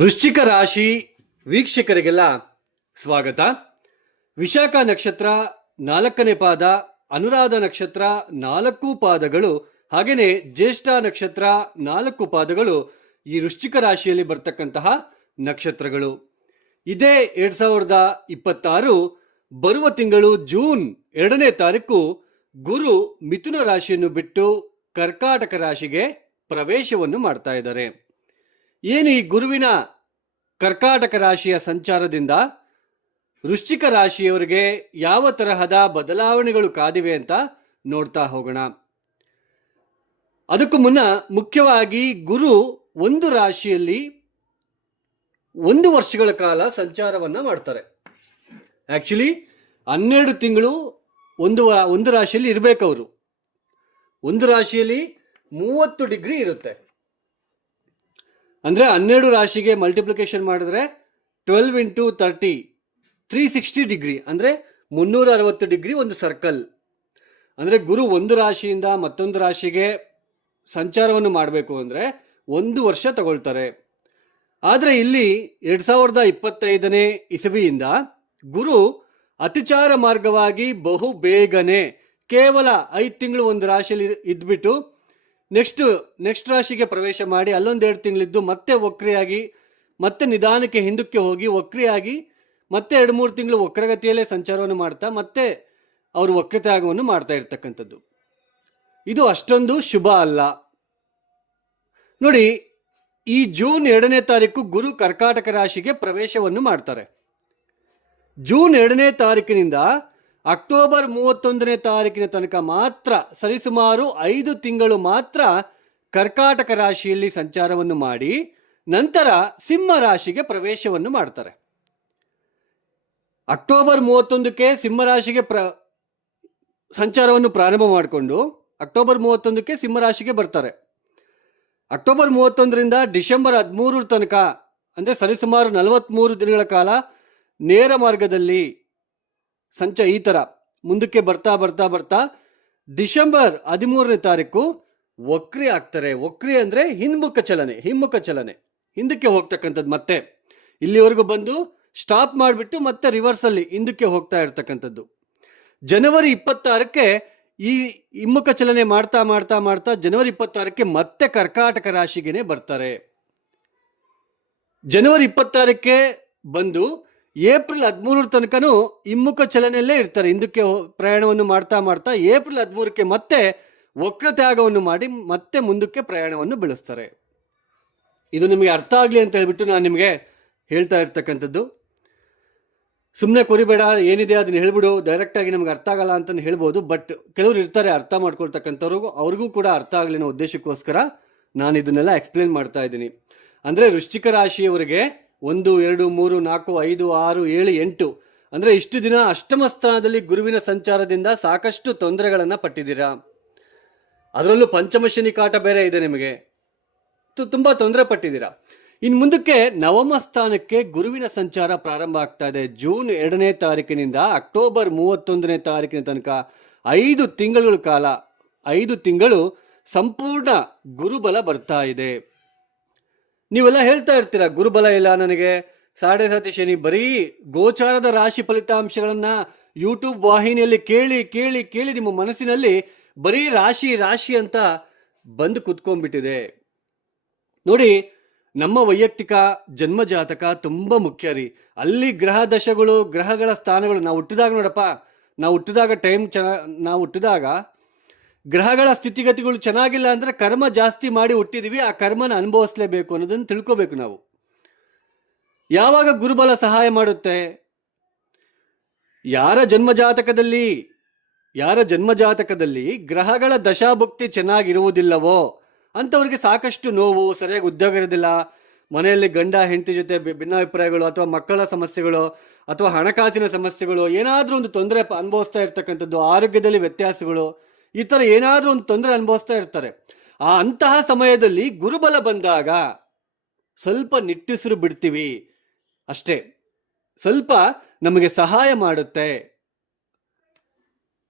ವೃಶ್ಚಿಕ ರಾಶಿ ವೀಕ್ಷಕರಿಗೆಲ್ಲ ಸ್ವಾಗತ. ವಿಶಾಖ ನಕ್ಷತ್ರ 4ನೇ ಪಾದ, ಅನುರಾಧ ನಕ್ಷತ್ರ 4 ಪಾದಗಳು, ಹಾಗೆಯೇ ಜ್ಯೇಷ್ಠ ನಕ್ಷತ್ರ 4 ಪಾದಗಳು ಈ ವೃಶ್ಚಿಕ ರಾಶಿಯಲ್ಲಿ ಬರ್ತಕ್ಕಂತಹ ನಕ್ಷತ್ರಗಳು. ಇದೇ 2026 ಬರುವ ತಿಂಗಳು ಜೂನ್ 2ನೇ ತಾರೀಕು ಗುರು ಮಿಥುನ ರಾಶಿಯನ್ನು ಬಿಟ್ಟು ಕರ್ಕಾಟಕ ರಾಶಿಗೆ ಪ್ರವೇಶವನ್ನು ಮಾಡ್ತಾ ಇದ್ದಾರೆ. ಏನು ಈ ಗುರುವಿನ ಕರ್ಕಾಟಕ ರಾಶಿಯ ಸಂಚಾರದಿಂದ ವೃಶ್ಚಿಕ ರಾಶಿಯವರಿಗೆ ಯಾವ ತರಹದ ಬದಲಾವಣೆಗಳು ಕಾದಿವೆ ಅಂತ ನೋಡ್ತಾ ಹೋಗೋಣ. ಅದಕ್ಕೂ ಮುನ್ನ ಮುಖ್ಯವಾಗಿ ಗುರು ಒಂದು ರಾಶಿಯಲ್ಲಿ 1 ವರ್ಷಗಳ ಕಾಲ ಸಂಚಾರವನ್ನು ಮಾಡ್ತಾರೆ. ಆ್ಯಕ್ಚುಲಿ 12 ತಿಂಗಳು ಒಂದು ರಾಶಿಯಲ್ಲಿ ಇರಬೇಕು. ಅವರು ಒಂದು ರಾಶಿಯಲ್ಲಿ 30 ಡಿಗ್ರಿ ಇರುತ್ತೆ. ಅಂದರೆ 12 ರಾಶಿಗೆ ಮಲ್ಟಿಪ್ಲಿಕೇಶನ್ ಮಾಡಿದ್ರೆ 12 × 30 360 ಡಿಗ್ರಿ, ಅಂದರೆ 360 ಡಿಗ್ರಿ ಒಂದು ಸರ್ಕಲ್. ಅಂದರೆ ಗುರು ಒಂದು ರಾಶಿಯಿಂದ ಮತ್ತೊಂದು ರಾಶಿಗೆ ಸಂಚಾರವನ್ನು ಮಾಡಬೇಕು ಅಂದರೆ 1 ವರ್ಷ ತಗೊಳ್ತಾರೆ. ಆದರೆ ಇಲ್ಲಿ 2025ನೇ ಇಸವಿಯಿಂದ ಗುರು ಅತಿಚಾರ ಮಾರ್ಗವಾಗಿ ಬಹು ಬೇಗನೆ ಕೇವಲ 5 ತಿಂಗಳು ಒಂದು ರಾಶಿಯಲ್ಲಿ ಇದ್ಬಿಟ್ಟು ನೆಕ್ಸ್ಟ್ ರಾಶಿಗೆ ಪ್ರವೇಶ ಮಾಡಿ ಅಲ್ಲೊಂದು 2 ತಿಂಗಳಿದ್ದು ಮತ್ತೆ ವಕ್ರಿಯಾಗಿ ಮತ್ತೆ ನಿಧಾನಕ್ಕೆ ಹಿಂದಕ್ಕೆ ಹೋಗಿ ವಕ್ರಿಯಾಗಿ ಮತ್ತೆ 2-3 ತಿಂಗಳು ವಕ್ರಗತಿಯಲ್ಲೇ ಸಂಚಾರವನ್ನು ಮಾಡ್ತಾ ಮತ್ತೆ ಅವರು ವಕ್ರತ್ಯಾಗವನ್ನು ಮಾಡ್ತಾ ಇರ್ತಕ್ಕಂಥದ್ದು. ಇದು ಅಷ್ಟೊಂದು ಶುಭ ಅಲ್ಲ. ನೋಡಿ, ಈ ಜೂನ್ 2ನೇ ತಾರೀಕು ಗುರು ಕರ್ಕಾಟಕ ರಾಶಿಗೆ ಪ್ರವೇಶವನ್ನು ಮಾಡ್ತಾರೆ. ಜೂನ್ 2ನೇ ತಾರೀಕಿನಿಂದ ಅಕ್ಟೋಬರ್ 31ನೇ ತಾರೀಕಿನ ತನಕ ಮಾತ್ರ, ಸರಿಸುಮಾರು 5 ತಿಂಗಳು ಮಾತ್ರ ಕರ್ಕಾಟಕ ರಾಶಿಯಲ್ಲಿ ಸಂಚಾರವನ್ನು ಮಾಡಿ ನಂತರ ಸಿಂಹ ರಾಶಿಗೆ ಪ್ರವೇಶವನ್ನು ಮಾಡ್ತಾರೆ. ಅಕ್ಟೋಬರ್ 31ಕ್ಕೆ ಸಿಂಹ ರಾಶಿಗೆ ಸಂಚಾರವನ್ನು ಪ್ರಾರಂಭ ಮಾಡಿಕೊಂಡು ಅಕ್ಟೋಬರ್ 31ಕ್ಕೆ ಸಿಂಹ ರಾಶಿಗೆ ಬರ್ತಾರೆ. ಅಕ್ಟೋಬರ್ 31ರಿಂದ ಡಿಸೆಂಬರ್ 13 ತನಕ, ಅಂದರೆ ಸರಿಸುಮಾರು 43 ದಿನಗಳ ಕಾಲ ನೇರ ಮಾರ್ಗದಲ್ಲಿ ಈ ಥರ ಮುಂದಕ್ಕೆ ಬರ್ತಾ ಬರ್ತಾ ಬರ್ತಾ ಡಿಸೆಂಬರ್ 13ನೇ ತಾರೀಕು ವಕ್ರಿ ಆಗ್ತಾರೆ. ವಕ್ರಿ ಅಂದರೆ ಹಿಮ್ಮುಖ ಚಲನೆ, ಹಿಂದಕ್ಕೆ ಹೋಗ್ತಕ್ಕಂಥದ್ದು. ಮತ್ತೆ ಇಲ್ಲಿವರೆಗೂ ಬಂದು ಸ್ಟಾಪ್ ಮಾಡಿಬಿಟ್ಟು ಮತ್ತೆ ರಿವರ್ಸಲ್ಲಿ ಹಿಂದಕ್ಕೆ ಹೋಗ್ತಾ ಇರ್ತಕ್ಕಂಥದ್ದು. ಜನವರಿ 26ಕ್ಕೆ ಈ ಹಿಮ್ಮುಖ ಚಲನೆ ಮಾಡ್ತಾ ಮಾಡ್ತಾ ಮಾಡ್ತಾ ಜನವರಿ 26ಕ್ಕೆ ಮತ್ತೆ ಕರ್ಕಾಟಕ ರಾಶಿಗೆ ಬರ್ತಾರೆ. ಜನವರಿ 26ಕ್ಕೆ ಬಂದು ಏಪ್ರಿಲ್ 13 ತನಕನೂ ಹಿಮ್ಮುಖ ಚಲನೆಯಲ್ಲೇ ಇರ್ತಾರೆ. ಹಿಂದಕ್ಕೆ ಪ್ರಯಾಣವನ್ನು ಮಾಡ್ತಾ ಮಾಡ್ತಾ ಏಪ್ರಿಲ್ 13ಕ್ಕೆ ಮತ್ತೆ ವಕ್ರತ್ಯಾಗವನ್ನು ಮಾಡಿ ಮತ್ತೆ ಮುಂದಕ್ಕೆ ಪ್ರಯಾಣವನ್ನು ಬೆಳೆಸ್ತಾರೆ. ಇದು ನಿಮಗೆ ಅರ್ಥ ಆಗಲಿ ಅಂತ ಹೇಳ್ಬಿಟ್ಟು ನಾನು ನಿಮಗೆ ಹೇಳ್ತಾ ಇರ್ತಕ್ಕಂಥದ್ದು. ಸುಮ್ಮನೆ ಕೊರಿಬೇಡ, ಏನಿದೆ ಅದನ್ನ ಹೇಳ್ಬಿಡು, ಡೈರೆಕ್ಟಾಗಿ ನಮ್ಗೆ ಅರ್ಥ ಆಗಲ್ಲ ಅಂತ ಹೇಳ್ಬೋದು. ಬಟ್ ಕೆಲವರು ಇರ್ತಾರೆ ಅರ್ಥ ಮಾಡ್ಕೊಳ್ತಕ್ಕಂಥವ್ರಿಗೂ, ಅವ್ರಿಗೂ ಕೂಡ ಅರ್ಥ ಆಗಲಿ ಅನ್ನೋ ಉದ್ದೇಶಕ್ಕೋಸ್ಕರ ನಾನು ಇದನ್ನೆಲ್ಲ ಎಕ್ಸ್ಪ್ಲೇನ್ ಮಾಡ್ತಾ ಇದ್ದೀನಿ. ಅಂದರೆ ವೃಶ್ಚಿಕ ರಾಶಿಯವರಿಗೆ 1, 2, 3, 4, 5, 6, 7, 8 ಅಂದರೆ ಇಷ್ಟು ದಿನ ಅಷ್ಟಮ ಸ್ಥಾನದಲ್ಲಿ ಗುರುವಿನ ಸಂಚಾರದಿಂದ ಸಾಕಷ್ಟು ತೊಂದರೆಗಳನ್ನು ಪಟ್ಟಿದ್ದೀರಾ. ಅದರಲ್ಲೂ ಪಂಚಮ ಶನಿ ಕಾಟ ಬೇರೆ ಇದೆ, ನಿಮಗೆ ತುಂಬ ತೊಂದರೆ ಪಟ್ಟಿದ್ದೀರಾ. ಇನ್ನು ಮುಂದಕ್ಕೆ ನವಮ ಸ್ಥಾನಕ್ಕೆ ಗುರುವಿನ ಸಂಚಾರ ಪ್ರಾರಂಭ ಆಗ್ತಾ ಇದೆ. ಜೂನ್ 2ನೇ ತಾರೀಕಿನಿಂದ ಅಕ್ಟೋಬರ್ 31ನೇ ತಾರೀಕಿನ ತನಕ 5 ತಿಂಗಳ ಕಾಲ, 5 ತಿಂಗಳು ಸಂಪೂರ್ಣ ಗುರುಬಲ ಬರ್ತಾ ಇದೆ. ನೀವೆಲ್ಲ ಹೇಳ್ತಾ ಇರ್ತೀರ ಗುರುಬಲ ಇಲ್ಲ ನನಗೆ, 7.5 ಶನಿ. ಬರೀ ಗೋಚಾರದ ರಾಶಿ ಫಲಿತಾಂಶಗಳನ್ನು ಯೂಟ್ಯೂಬ್ ವಾಹಿನಿಯಲ್ಲಿ ಕೇಳಿ ಕೇಳಿ ಕೇಳಿ ನಿಮ್ಮ ಮನಸ್ಸಿನಲ್ಲಿ ಬರೀ ರಾಶಿ ರಾಶಿ ಅಂತ ಬಂದು ಕುತ್ಕೊಂಡ್ಬಿಟ್ಟಿದೆ. ನೋಡಿ, ನಮ್ಮ ವೈಯಕ್ತಿಕ ಜನ್ಮ ಜಾತಕ ತುಂಬ ಮುಖ್ಯ ರೀ. ಅಲ್ಲಿ ಗ್ರಹ ದಶಗಳು, ಗ್ರಹಗಳ ಸ್ಥಾನಗಳು, ನಾವು ಹುಟ್ಟಿದಾಗ ನೋಡಪ್ಪ, ನಾವು ಹುಟ್ಟಿದಾಗ ಗ್ರಹಗಳ ಸ್ಥಿತಿಗತಿಗಳು ಚೆನ್ನಾಗಿಲ್ಲ ಅಂದರೆ ಕರ್ಮ ಜಾಸ್ತಿ ಮಾಡಿ ಹುಟ್ಟಿದೀವಿ, ಆ ಕರ್ಮನ ಅನುಭವಿಸಲೇಬೇಕು ಅನ್ನೋದನ್ನು ತಿಳ್ಕೋಬೇಕು ನಾವು. ಯಾವಾಗ ಗುರುಬಲ ಸಹಾಯ ಮಾಡುತ್ತೆ? ಯಾರ ಜನ್ಮಜಾತಕದಲ್ಲಿ ಗ್ರಹಗಳ ದಶಾಭುಕ್ತಿ ಚೆನ್ನಾಗಿರುವುದಿಲ್ಲವೋ ಅಂಥವ್ರಿಗೆ ಸಾಕಷ್ಟು ನೋವು, ಸರಿಯಾಗಿ ಉದ್ಯೋಗ ಇರೋದಿಲ್ಲ, ಮನೆಯಲ್ಲಿ ಗಂಡ ಹೆಂಡತಿ ಜೊತೆ ಭಿನ್ನಾಭಿಪ್ರಾಯಗಳು, ಅಥವಾ ಮಕ್ಕಳ ಸಮಸ್ಯೆಗಳು, ಅಥವಾ ಹಣಕಾಸಿನ ಸಮಸ್ಯೆಗಳು, ಏನಾದರೂ ಒಂದು ತೊಂದರೆ ಅನುಭವಿಸ್ತಾ ಇರ್ತಕ್ಕಂಥದ್ದು, ಆರೋಗ್ಯದಲ್ಲಿ ವ್ಯತ್ಯಾಸಗಳು, ಈ ಥರ ಏನಾದರೂ ಒಂದು ತೊಂದರೆ ಅನುಭವಿಸ್ತಾ ಇರ್ತಾರೆ. ಅಂತಹ ಸಮಯದಲ್ಲಿ ಗುರುಬಲ ಬಂದಾಗ ಸ್ವಲ್ಪ ನಿಟ್ಟುಸಿರು ಬಿಡ್ತೀವಿ ಅಷ್ಟೇ, ಸ್ವಲ್ಪ ನಮಗೆ ಸಹಾಯ ಮಾಡುತ್ತೆ.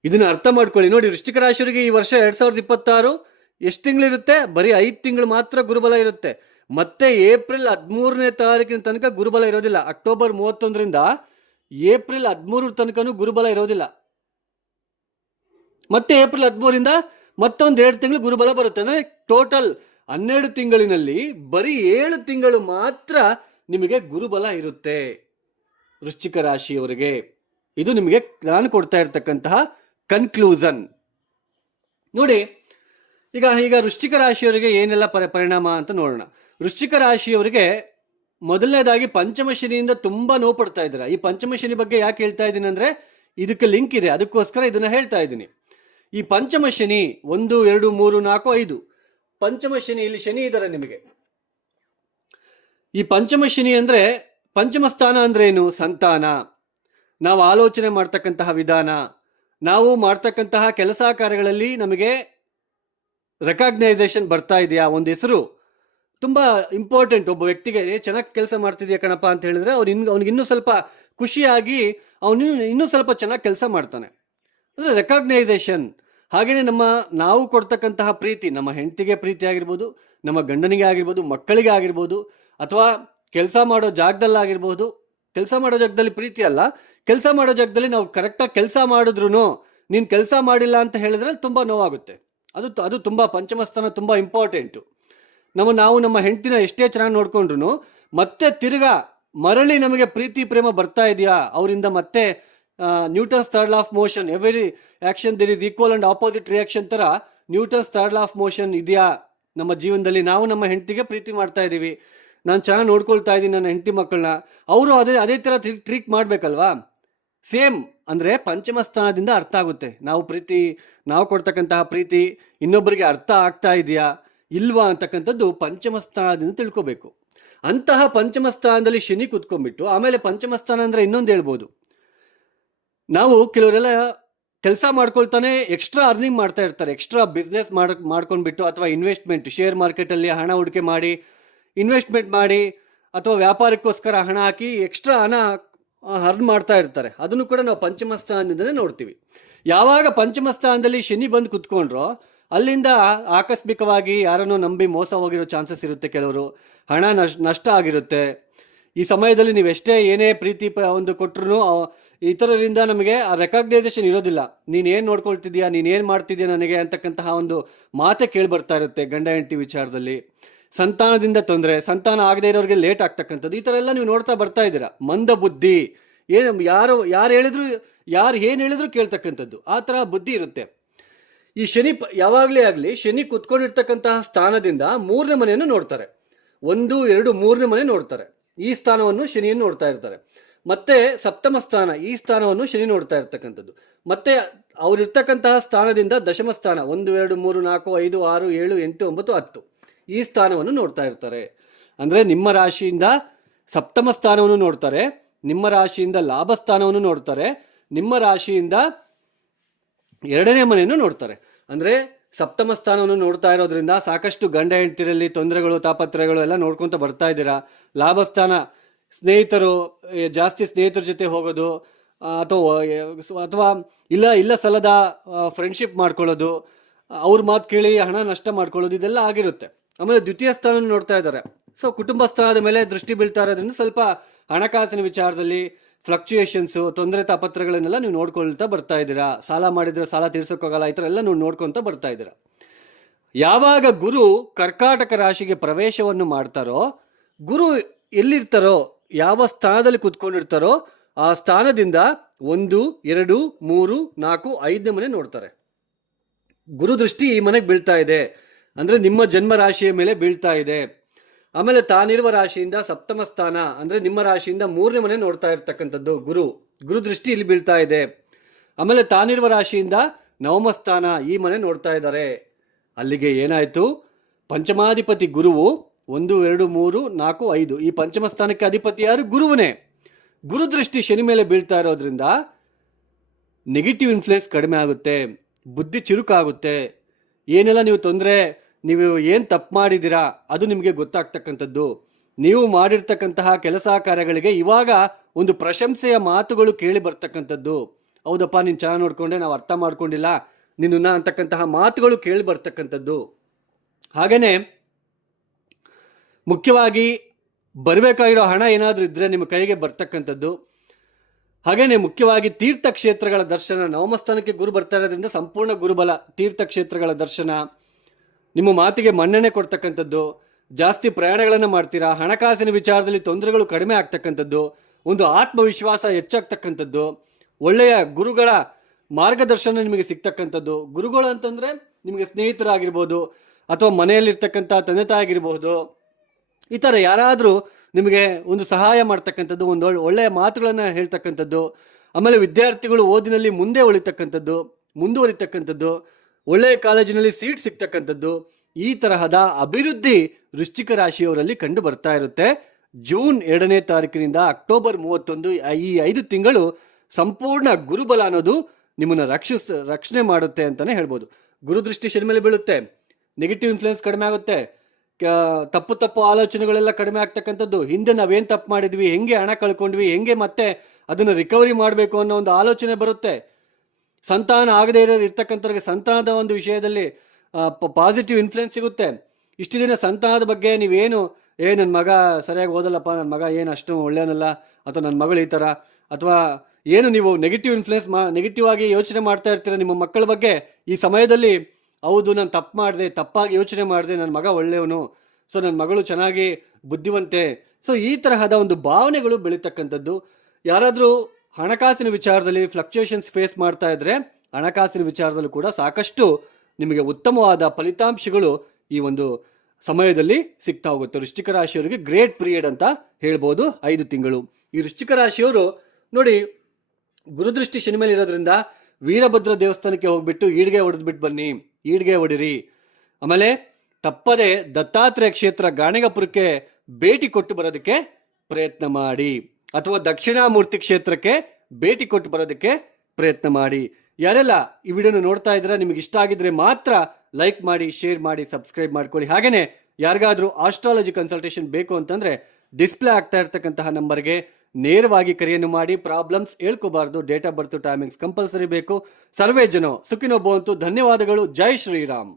ಇದನ್ನು ಅರ್ಥ ಮಾಡ್ಕೊಳ್ಳಿ. ನೋಡಿ, ವೃಶ್ಚಿಕ ರಾಶಿಯವರಿಗೆ ಈ ವರ್ಷ 2026 ಎಷ್ಟು ತಿಂಗಳಿರುತ್ತೆ? ಬರೀ 5 ತಿಂಗಳು ಮಾತ್ರ ಗುರುಬಲ ಇರುತ್ತೆ. ಮತ್ತೆ ಏಪ್ರಿಲ್ 13ನೇ ತಾರೀಕಿನ ತನಕ ಗುರುಬಲ ಇರೋದಿಲ್ಲ. ಅಕ್ಟೋಬರ್ 31ರಿಂದ ಏಪ್ರಿಲ್ 13 ತನಕನೂ ಗುರುಬಲ ಇರೋದಿಲ್ಲ. ಮತ್ತೆ ಏಪ್ರಿಲ್ 13ರಿಂದ ಮತ್ತೊಂದು 2 ತಿಂಗಳು ಗುರುಬಲ ಬರುತ್ತೆ. ಅಂದರೆ ಟೋಟಲ್ 12 ತಿಂಗಳಿನಲ್ಲಿ ಬರೀ 7 ತಿಂಗಳು ಮಾತ್ರ ನಿಮಗೆ ಗುರುಬಲ ಇರುತ್ತೆ ವೃಶ್ಚಿಕ ರಾಶಿಯವರಿಗೆ. ಇದು ನಿಮಗೆ ನಾನು ಕೊಡ್ತಾ ಇರ್ತಕ್ಕಂತಹ ಕನ್ಕ್ಲೂಷನ್. ನೋಡಿ, ಈಗ ವೃಶ್ಚಿಕ ರಾಶಿಯವರಿಗೆ ಏನೆಲ್ಲ ಪರಿಣಾಮ ಅಂತ ನೋಡೋಣ. ವೃಶ್ಚಿಕ ರಾಶಿಯವರಿಗೆ ಮೊದಲನೇದಾಗಿ ಪಂಚಮ ಶನಿಯಿಂದ ತುಂಬಾ ನೋವು ಪಡ್ತಾ ಇದ್ದಾರೆ. ಈ ಪಂಚಮ ಶನಿ ಬಗ್ಗೆ ಯಾಕೆ ಹೇಳ್ತಾ ಇದ್ದೀನಿ ಅಂದರೆ ಇದಕ್ಕೆ ಲಿಂಕ್ ಇದೆ, ಅದಕ್ಕೋಸ್ಕರ ಇದನ್ನ ಹೇಳ್ತಾ ಇದ್ದೀನಿ. ಈ ಪಂಚಮ ಶನಿ 1, 2, 3, 4, 5 ಪಂಚಮ ಶನಿ, ಇಲ್ಲಿ ಶನಿ ಇದ್ದಾರೆ ನಿಮಗೆ. ಈ ಪಂಚಮ ಶನಿ ಅಂದ್ರೆ ಪಂಚಮ ಸ್ಥಾನ ಅಂದ್ರೆ ಏನು? ಸಂತಾನ, ನಾವು ಆಲೋಚನೆ ಮಾಡ್ತಕ್ಕಂತಹ ವಿಧಾನ, ನಾವು ಮಾಡ್ತಕ್ಕಂತಹ ಕೆಲಸ ಕಾರ್ಯಗಳಲ್ಲಿ ನಮಗೆ ರೆಕಾಗ್ನೈಸೇಷನ್ ಬರ್ತಾ ಇದೆಯಾ, ಒಂದು ಹೆಸರು ತುಂಬ ಇಂಪಾರ್ಟೆಂಟ್. ಒಬ್ಬ ವ್ಯಕ್ತಿಗೆ ಚೆನ್ನಾಗಿ ಕೆಲಸ ಮಾಡ್ತಿದ್ಯಾ ಕಣಪ್ಪ ಅಂತ ಹೇಳಿದ್ರೆ ಅವ್ನಿಗೆ ಇನ್ನೂ ಸ್ವಲ್ಪ ಖುಷಿಯಾಗಿ ಅವನು ಇನ್ನೂ ಸ್ವಲ್ಪ ಚೆನ್ನಾಗಿ ಕೆಲಸ ಮಾಡ್ತಾನೆ. ಅಂದರೆ ರೆಕಾಗ್ನೈಸೇಷನ್. ಹಾಗೆಯೇ ನಾವು ಕೊಡ್ತಕ್ಕಂತಹ ಪ್ರೀತಿ, ನಮ್ಮ ಹೆಂಡತಿಗೆ ಪ್ರೀತಿ ಆಗಿರ್ಬೋದು, ನಮ್ಮ ಗಂಡನಿಗೆ ಆಗಿರ್ಬೋದು, ಮಕ್ಕಳಿಗೆ ಆಗಿರ್ಬೋದು, ಅಥವಾ ಕೆಲಸ ಮಾಡೋ ಜಾಗದಲ್ಲಾಗಿರ್ಬೋದು. ಕೆಲಸ ಮಾಡೋ ಜಾಗದಲ್ಲಿ ಪ್ರೀತಿ ಅಲ್ಲ, ಕೆಲಸ ಮಾಡೋ ಜಾಗದಲ್ಲಿ ನಾವು ಕರೆಕ್ಟಾಗಿ ಕೆಲಸ ಮಾಡಿದ್ರು ನೀನು ಕೆಲಸ ಮಾಡಿಲ್ಲ ಅಂತ ಹೇಳಿದ್ರೆ ತುಂಬ ನೋವಾಗುತ್ತೆ. ಅದು ತುಂಬ ಪಂಚಮಸ್ಥಾನ ತುಂಬ ಇಂಪಾರ್ಟೆಂಟು. ನಾವು ನಮ್ಮ ಹೆಂಡತಿನ ಎಷ್ಟೇ ಚೆನ್ನಾಗಿ ನೋಡ್ಕೊಂಡ್ರು ಮತ್ತೆ ತಿರ್ಗಾ ಮರಳಿ ನಮಗೆ ಪ್ರೀತಿ ಪ್ರೇಮ ಬರ್ತಾ ಇದೆಯಾ ಅವರಿಂದ, ಮತ್ತೆ Newton's third law of motion, every action there is equal and opposite reaction ಥರ Newton's third law of motion ಇದೆಯಾ ನಮ್ಮ ಜೀವನದಲ್ಲಿ? ನಾವು ನಮ್ಮ ಹೆಂಡತಿಗೆ ಪ್ರೀತಿ ಮಾಡ್ತಾ ಇದ್ದೀವಿ, ನಾನು ಚೆನ್ನಾಗಿ ನೋಡ್ಕೊಳ್ತಾ ಇದ್ದೀನಿ ನನ್ನ ಹೆಂಡತಿ ಮಕ್ಕಳನ್ನ, ಅವರು ಅದೇ ಥರ ಟ್ರೀಟ್ ಮಾಡಬೇಕಲ್ವಾ? ಸೇಮ್ ಅಂದರೆ ಪಂಚಮ ಸ್ಥಾನದಿಂದ ಅರ್ಥ ಆಗುತ್ತೆ. ನಾವು ಕೊಡ್ತಕ್ಕಂತಹ ಪ್ರೀತಿ ಇನ್ನೊಬ್ಬರಿಗೆ ಅರ್ಥ ಆಗ್ತಾ ಇದೆಯಾ ಇಲ್ವಾ ಅಂತಕ್ಕಂಥದ್ದು ಪಂಚಮ ಸ್ಥಾನದಿಂದ ತಿಳ್ಕೊಬೇಕು. ಅಂತಹ ಪಂಚಮ ಸ್ಥಾನದಲ್ಲಿ ಶನಿ ಕುತ್ಕೊಂಡ್ಬಿಟ್ಟು ಆಮೇಲೆ ಪಂಚಮ ಸ್ಥಾನ ಅಂದರೆ ಇನ್ನೊಂದು ಹೇಳ್ಬೋದು, ನಾವು ಕೆಲವರೆಲ್ಲ ಕೆಲಸ ಮಾಡ್ಕೊಳ್ತಾನೆ ಎಕ್ಸ್ಟ್ರಾ ಅರ್ನಿಂಗ್ ಮಾಡ್ತಾ ಇರ್ತಾರೆ. ಎಕ್ಸ್ಟ್ರಾ ಬಿಸ್ನೆಸ್ ಮಾಡ್ಕೊಂಡ್ಬಿಟ್ಟು ಅಥವಾ ಇನ್ವೆಸ್ಟ್ಮೆಂಟ್, ಶೇರ್ ಮಾರ್ಕೆಟಲ್ಲಿ ಹಣ ಹೂಡಿಕೆ ಮಾಡಿ, ಇನ್ವೆಸ್ಟ್ಮೆಂಟ್ ಮಾಡಿ, ಅಥವಾ ವ್ಯಾಪಾರಕ್ಕೋಸ್ಕರ ಹಣ ಹಾಕಿ ಎಕ್ಸ್ಟ್ರಾ ಹಣ ಅರ್ನ್ ಮಾಡ್ತಾ ಇರ್ತಾರೆ. ಅದನ್ನು ಕೂಡ ನಾವು ಪಂಚಮ ಸ್ಥಾನದಿಂದನೇ ನೋಡ್ತೀವಿ. ಯಾವಾಗ ಪಂಚಮ ಸ್ಥಾನದಲ್ಲಿ ಶನಿ ಬಂದು ಕುತ್ಕೊಂಡ್ರೋ ಅಲ್ಲಿಂದ ಆಕಸ್ಮಿಕವಾಗಿ ಯಾರನ್ನೋ ನಂಬಿ ಮೋಸ ಹೋಗಿರೋ ಚಾನ್ಸಸ್ ಇರುತ್ತೆ. ಕೆಲವರು ಹಣ ನಷ್ಟ ಆಗಿರುತ್ತೆ. ಈ ಸಮಯದಲ್ಲಿ ನೀವು ಏನೇ ಪ್ರೀತಿ ಒಂದು ಕೊಟ್ಟರು ಇತರರಿಂದ ನಮಗೆ ಆ ರೆಕಾಗ್ನೈಸೇಷನ್ ಇರೋದಿಲ್ಲ. ನೀನೇನು ನೋಡ್ಕೊಳ್ತಿದ್ಯಾ, ನೀನೇನು ಮಾಡ್ತಿದ್ಯಾ ನನಗೆ ಅಂತಕ್ಕಂತಹ ಒಂದು ಮಾತೆ ಕೇಳಿ ಬರ್ತಾ ಇರುತ್ತೆ ಗಂಡ ಹೆಂಡತಿ ವಿಚಾರದಲ್ಲಿ. ಸಂತಾನದಿಂದ ತೊಂದರೆ, ಸಂತಾನ ಆಗದೆ ಇರೋರಿಗೆ ಲೇಟ್ ಆಗ್ತಕ್ಕಂಥದ್ದು, ಈ ಥರ ಎಲ್ಲ ನೀವು ನೋಡ್ತಾ ಬರ್ತಾ ಇದ್ದೀರಾ. ಮಂದ ಬುದ್ಧಿ, ಯಾರು ಏನು ಹೇಳಿದ್ರು ಕೇಳ್ತಕ್ಕಂಥದ್ದು, ಆ ಥರ ಬುದ್ಧಿ ಇರುತ್ತೆ. ಈ ಶನಿ ಯಾವಾಗಲೇ ಆಗಲಿ ಶನಿ ಕುತ್ಕೊಂಡಿರ್ತಕ್ಕಂತಹ ಸ್ಥಾನದಿಂದ 3ನೇ ಮನೆಯನ್ನು ನೋಡ್ತಾರೆ. 1, 2, 3ನೇ ಮನೆ ನೋಡ್ತಾರೆ. ಈ ಸ್ಥಾನವನ್ನು ಶನಿಯನ್ನು ನೋಡ್ತಾ ಇರ್ತಾರೆ. ಮತ್ತೆ ಸಪ್ತಮ ಸ್ಥಾನ, ಈ ಸ್ಥಾನವನ್ನು ಶನಿ ನೋಡ್ತಾ ಇರ್ತಕ್ಕಂಥದ್ದು. ಮತ್ತೆ ಅವರಿರ್ತಕ್ಕಂತಹ ಸ್ಥಾನದಿಂದ ದಶಮ ಸ್ಥಾನ 1, 2, 3, 4, 5, 6, 7, 8, 9, 10 ಈ ಸ್ಥಾನವನ್ನು ನೋಡ್ತಾ ಇರ್ತಾರೆ. ಅಂದರೆ ನಿಮ್ಮ ರಾಶಿಯಿಂದ ಸಪ್ತಮ ಸ್ಥಾನವನ್ನು ನೋಡ್ತಾರೆ, ನಿಮ್ಮ ರಾಶಿಯಿಂದ ಲಾಭ ಸ್ಥಾನವನ್ನು ನೋಡ್ತಾರೆ, ನಿಮ್ಮ ರಾಶಿಯಿಂದ 2ನೇ ಮನೆಯನ್ನು ನೋಡ್ತಾರೆ. ಅಂದರೆ ಸಪ್ತಮ ಸ್ಥಾನವನ್ನು ನೋಡ್ತಾ ಇರೋದ್ರಿಂದ ಸಾಕಷ್ಟು ಗಂಡ ಹೆಂಡತಿರಲ್ಲಿ ತೊಂದರೆಗಳು, ತಾಪತ್ರಯಗಳು ಎಲ್ಲ ನೋಡ್ಕೊತ ಬರ್ತಾ ಇದ್ದೀರಾ. ಲಾಭಸ್ಥಾನ, ಸ್ನೇಹಿತರು, ಜಾಸ್ತಿ ಸ್ನೇಹಿತರ ಜೊತೆ ಹೋಗೋದು, ಅಥವಾ ಇಲ್ಲ ಸಲ್ಲದ ಫ್ರೆಂಡ್ಶಿಪ್ ಮಾಡ್ಕೊಳ್ಳೋದು, ಅವ್ರ ಮಾತು ಕೇಳಿ ಹಣ ನಷ್ಟ ಮಾಡ್ಕೊಳ್ಳೋದು, ಇದೆಲ್ಲ ಆಗಿರುತ್ತೆ. ಆಮೇಲೆ ದ್ವಿತೀಯ ಸ್ಥಾನ ನೋಡ್ತಾ ಇದ್ದಾರೆ. ಸೊ ಕುಟುಂಬ ಸ್ಥಾನದ ಮೇಲೆ ದೃಷ್ಟಿ ಬೀಳ್ತಾ ಇರೋದ್ರಿಂದ ಸ್ವಲ್ಪ ಹಣಕಾಸಿನ ವಿಚಾರದಲ್ಲಿ ಫ್ಲಕ್ಚುಯೇಷನ್ಸು, ತೊಂದರೆ ತಾಪತ್ರಗಳನ್ನೆಲ್ಲ ನೀವು ನೋಡ್ಕೊಳ್ತಾ ಬರ್ತಾ ಇದ್ದೀರಾ. ಸಾಲ ಮಾಡಿದರೆ ಸಾಲ ತೀರ್ಸೋಕ್ಕಾಗಲ್ಲ, ಈ ಥರ ಎಲ್ಲ ನೀವು ನೋಡ್ಕೊತ ಬರ್ತಾ ಇದ್ದೀರಾ. ಯಾವಾಗ ಗುರು ಕರ್ಕಾಟಕ ರಾಶಿಗೆ ಪ್ರವೇಶವನ್ನು ಮಾಡ್ತಾರೋ, ಗುರು ಎಲ್ಲಿರ್ತಾರೋ, ಯಾವ ಸ್ಥಾನದಲ್ಲಿ ಕುತ್ಕೊಂಡಿರ್ತಾರೋ ಆ ಸ್ಥಾನದಿಂದ 1, 2, 3, 4, 5ನೇ ಮನೆ ನೋಡ್ತಾರೆ. ಗುರು ದೃಷ್ಟಿ ಈ ಮನೆಗೆ ಬೀಳ್ತಾ ಇದೆ ಅಂದರೆ ನಿಮ್ಮ ಜನ್ಮ ರಾಶಿಯ ಮೇಲೆ ಬೀಳ್ತಾ ಇದೆ. ಆಮೇಲೆ ತಾನಿರುವ ರಾಶಿಯಿಂದ ಸಪ್ತಮ ಸ್ಥಾನ ಅಂದರೆ ನಿಮ್ಮ ರಾಶಿಯಿಂದ 3ನೇ ಮನೆ ನೋಡ್ತಾ ಇರ್ತಕ್ಕಂಥದ್ದು ಗುರು ದೃಷ್ಟಿ ಇಲ್ಲಿ ಬೀಳ್ತಾ ಇದೆ. ಆಮೇಲೆ ತಾನಿರುವ ರಾಶಿಯಿಂದ 9ಮ ಸ್ಥಾನ, ಈ ಮನೆ ನೋಡ್ತಾ ಇದ್ದಾರೆ. ಅಲ್ಲಿಗೆ ಏನಾಯಿತು, ಪಂಚಮಾಧಿಪತಿ ಗುರುವು 1, 2, 3, 4, 5 ಈ ಪಂಚಮ ಸ್ಥಾನಕ್ಕೆ ಅಧಿಪತಿ ಯಾರು? ಗುರುವನೇ. ಗುರು ದೃಷ್ಟಿ ಶನಿ ಮೇಲೆ ಬೀಳ್ತಾ ಇರೋದ್ರಿಂದ ನೆಗೆಟಿವ್ ಇನ್ಫ್ಲುಯೆನ್ಸ್ ಕಡಿಮೆ ಆಗುತ್ತೆ, ಬುದ್ಧಿ ಚುರುಕಾಗುತ್ತೆ. ಏನೆಲ್ಲ ನೀವು ಏನು ತಪ್ಪು ಮಾಡಿದ್ದೀರಾ ಅದು ನಿಮಗೆ ಗೊತ್ತಾಗ್ತಕ್ಕಂಥದ್ದು. ನೀವು ಮಾಡಿರ್ತಕ್ಕಂತಹ ಕೆಲಸ ಕಾರ್ಯಗಳಿಗೆ ಇವಾಗ ಒಂದು ಪ್ರಶಂಸೆಯ ಮಾತುಗಳು ಕೇಳಿ ಬರ್ತಕ್ಕಂಥದ್ದು. ಹೌದಪ್ಪ, ನೀನು ಚೆನ್ನಾಗಿ ನೋಡಿಕೊಂಡೆ, ನಾವು ಅರ್ಥ ಮಾಡ್ಕೊಂಡಿಲ್ಲ ನಿನ್ನ ಅಂತಕ್ಕಂತಹ ಮಾತುಗಳು ಕೇಳಿ ಬರ್ತಕ್ಕಂಥದ್ದು. ಹಾಗೆಯೇ ಮುಖ್ಯವಾಗಿ ಬರಬೇಕಾಗಿರೋ ಹಣ ಏನಾದರೂ ಇದ್ದರೆ ನಿಮ್ಮ ಕೈಗೆ ಬರ್ತಕ್ಕಂಥದ್ದು. ಹಾಗೆಯೇ ಮುಖ್ಯವಾಗಿ ತೀರ್ಥಕ್ಷೇತ್ರಗಳ ದರ್ಶನ, ನವಮಸ್ಥಾನಕ್ಕೆ ಗುರು ಬರ್ತಾ ಇರೋದ್ರಿಂದ ಸಂಪೂರ್ಣ ಗುರುಬಲ. ತೀರ್ಥಕ್ಷೇತ್ರಗಳ ದರ್ಶನ, ನಿಮ್ಮ ಮಾತಿಗೆ ಮನ್ನಣೆ ಕೊಡ್ತಕ್ಕಂಥದ್ದು, ಜಾಸ್ತಿ ಪ್ರಯಾಣಗಳನ್ನು ಮಾಡ್ತೀರಾ, ಹಣಕಾಸಿನ ವಿಚಾರದಲ್ಲಿ ತೊಂದರೆಗಳು ಕಡಿಮೆ ಆಗ್ತಕ್ಕಂಥದ್ದು, ಒಂದು ಆತ್ಮವಿಶ್ವಾಸ ಹೆಚ್ಚಾಗ್ತಕ್ಕಂಥದ್ದು, ಒಳ್ಳೆಯ ಗುರುಗಳ ಮಾರ್ಗದರ್ಶನ ನಿಮಗೆ ಸಿಗ್ತಕ್ಕಂಥದ್ದು. ಗುರುಗಳು ಅಂತಂದರೆ ನಿಮಗೆ ಸ್ನೇಹಿತರಾಗಿರ್ಬೋದು, ಅಥವಾ ಮನೆಯಲ್ಲಿರ್ತಕ್ಕಂಥ ತಂದೆ ತಾಯಿ ಆಗಿರ್ಬೋದು, ಈ ಥರ ಯಾರಾದರೂ ನಿಮಗೆ ಒಂದು ಸಹಾಯ ಮಾಡ್ತಕ್ಕಂಥದ್ದು, ಒಂದು ಒಳ್ಳೆಯ ಮಾತುಗಳನ್ನು ಹೇಳ್ತಕ್ಕಂಥದ್ದು. ಆಮೇಲೆ ವಿದ್ಯಾರ್ಥಿಗಳು ಓದಿನಲ್ಲಿ ಮುಂದೆ ಮುಂದುವರಿತಕ್ಕಂಥದ್ದು, ಒಳ್ಳೆಯ ಕಾಲೇಜಿನಲ್ಲಿ ಸೀಟ್ ಸಿಗ್ತಕ್ಕಂಥದ್ದು, ಈ ತರಹದ ಅಭಿವೃದ್ಧಿ ವೃಶ್ಚಿಕ ರಾಶಿಯವರಲ್ಲಿ ಕಂಡು ಬರ್ತಾ ಇರುತ್ತೆ. ಜೂನ್ 2ನೇ ತಾರೀಕಿನಿಂದ ಅಕ್ಟೋಬರ್ 31, ಈ 5 ತಿಂಗಳು ಸಂಪೂರ್ಣ ಗುರುಬಲ ಅನ್ನೋದು ನಿಮ್ಮನ್ನು ರಕ್ಷಣೆ ಮಾಡುತ್ತೆ ಅಂತಲೇ ಹೇಳ್ಬೋದು. ಗುರುದೃಷ್ಟಿ ಶನಿ ಮೇಲೆ ಬೀಳುತ್ತೆ, ನೆಗೆಟಿವ್ ಇನ್ಫ್ಲುಯೆನ್ಸ್ ಕಡಿಮೆ ಆಗುತ್ತೆ, ತಪ್ಪು ಆಲೋಚನೆಗಳೆಲ್ಲ ಕಡಿಮೆ ಆಗ್ತಕ್ಕಂಥದ್ದು. ಹಿಂದೆ ನಾವೇನು ತಪ್ಪು ಮಾಡಿದ್ವಿ, ಹೆಂಗೆ ಹಣ ಕಳ್ಕೊಂಡ್ವಿ, ಹೆಂಗೆ ಮತ್ತೆ ಅದನ್ನು ರಿಕವರಿ ಮಾಡಬೇಕು ಅನ್ನೋ ಒಂದು ಆಲೋಚನೆ ಬರುತ್ತೆ. ಸಂತಾನ ಆಗದೇ ಇರ್ತಕ್ಕಂಥವ್ರಿಗೆ ಸಂತಾನದ ಒಂದು ವಿಷಯದಲ್ಲಿ ಪಾಸಿಟಿವ್ ಇನ್ಫ್ಲುಯೆನ್ಸ್ ಸಿಗುತ್ತೆ. ಇಷ್ಟು ದಿನ ಸಂತಾನದ ಬಗ್ಗೆ ನೀವೇನು ನನ್ನ ಮಗ ಸರಿಯಾಗಿ ಓದಲ್ಲಪ್ಪ, ನನ್ನ ಮಗ ಏನು ಅಷ್ಟು ಒಳ್ಳೆಯನಲ್ಲ, ಅಥವಾ ನನ್ನ ಮಗಳು ಈ ಥರ, ಅಥವಾ ಏನು ನೀವು ನೆಗೆಟಿವ್ ಆಗಿ ಯೋಚನೆ ಮಾಡ್ತಾ ಇರ್ತೀರ ನಿಮ್ಮ ಮಕ್ಕಳ ಬಗ್ಗೆ. ಈ ಸಮಯದಲ್ಲಿ ಹೌದು, ನಾನು ತಪ್ಪಾಗಿ ಯೋಚನೆ ಮಾಡಿದೆ, ನನ್ನ ಮಗ ಒಳ್ಳೆಯವನು, ಸೊ ನನ್ನ ಮಗಳು ಚೆನ್ನಾಗಿ ಬುದ್ಧಿವಂತೆ, ಸೊ ಈ ತರಹದ ಒಂದು ಭಾವನೆಗಳು ಬೆಳೀತಕ್ಕಂಥದ್ದು. ಯಾರಾದರೂ ಹಣಕಾಸಿನ ವಿಚಾರದಲ್ಲಿ ಫ್ಲಕ್ಚುಯೇಷನ್ಸ್ ಫೇಸ್ ಮಾಡ್ತಾ ಇದ್ರೆ, ಹಣಕಾಸಿನ ವಿಚಾರದಲ್ಲೂ ಕೂಡ ಸಾಕಷ್ಟು ನಿಮಗೆ ಉತ್ತಮವಾದ ಫಲಿತಾಂಶಗಳು ಈ ಒಂದು ಸಮಯದಲ್ಲಿ ಸಿಗ್ತಾ ಹೋಗುತ್ತೆ. ವೃಶ್ಚಿಕ ರಾಶಿಯವರಿಗೆ ಗ್ರೇಟ್ ಪೀರಿಯಡ್ ಅಂತ ಹೇಳ್ಬೋದು 5 ತಿಂಗಳು. ಈ ವೃಶ್ಚಿಕ ರಾಶಿಯವರು ನೋಡಿ, ಗುರುದೃಷ್ಟಿ ಶನಿ ಮೇಲೆ ಇರೋದ್ರಿಂದ ವೀರಭದ್ರ ದೇವಸ್ಥಾನಕ್ಕೆ ಹೋಗ್ಬಿಟ್ಟು ಈಡ್ಗೆ ಹೊಡೆದ್ಬಿಟ್ಟು ಬನ್ನಿ, ಈಡ್ಗೆ ಹೊಡಿರಿ. ಆಮೇಲೆ ತಪ್ಪದೆ ದತ್ತಾತ್ರೇಯ ಕ್ಷೇತ್ರ ಗಾಣಿಗಾಪುರಕ್ಕೆ ಭೇಟಿ ಕೊಟ್ಟು ಬರೋದಕ್ಕೆ ಪ್ರಯತ್ನ ಮಾಡಿ, ಅಥವಾ ದಕ್ಷಿಣಾಮೂರ್ತಿ ಕ್ಷೇತ್ರಕ್ಕೆ ಭೇಟಿ ಕೊಟ್ಟು ಬರೋದಕ್ಕೆ ಪ್ರಯತ್ನ ಮಾಡಿ. ಯಾರೆಲ್ಲ ಈ ವಿಡಿಯೋನ ನೋಡ್ತಾ ಇದ್ದೀರಾ, ನಿಮಗೆ ಇಷ್ಟ ಆಗಿದ್ರೆ ಮಾತ್ರ ಲೈಕ್ ಮಾಡಿ, ಶೇರ್ ಮಾಡಿ, ಸಬ್ಸ್ಕ್ರೈಬ್ ಮಾಡ್ಕೊಳ್ಳಿ. ಹಾಗೆಯೇ ಯಾರಿಗಾದರೂ ಆಸ್ಟ್ರಾಲಜಿ ಕನ್ಸಲ್ಟೇಷನ್ ಬೇಕು ಅಂತಂದರೆ ಡಿಸ್ಪ್ಲೇ ಆಗ್ತಾ ಇರ್ತಕ್ಕಂತಹ ನಂಬರ್ಗೆ ನೇರವಾಗಿ ಕರೆಯನ್ನು ಮಾಡಿ. ಪ್ರಾಬ್ಲಮ್ಸ್ ಹೇಳ್ಕೋಬಾರ್ದು, date of birth timings compulsory ಬೇಕು. ಸರ್ವೇ ಜನ ಸುಖಿನೋ ಭವಂತು. ಧನ್ಯವಾದಗಳು. ಜೈ ಶ್ರೀರಾಮ್.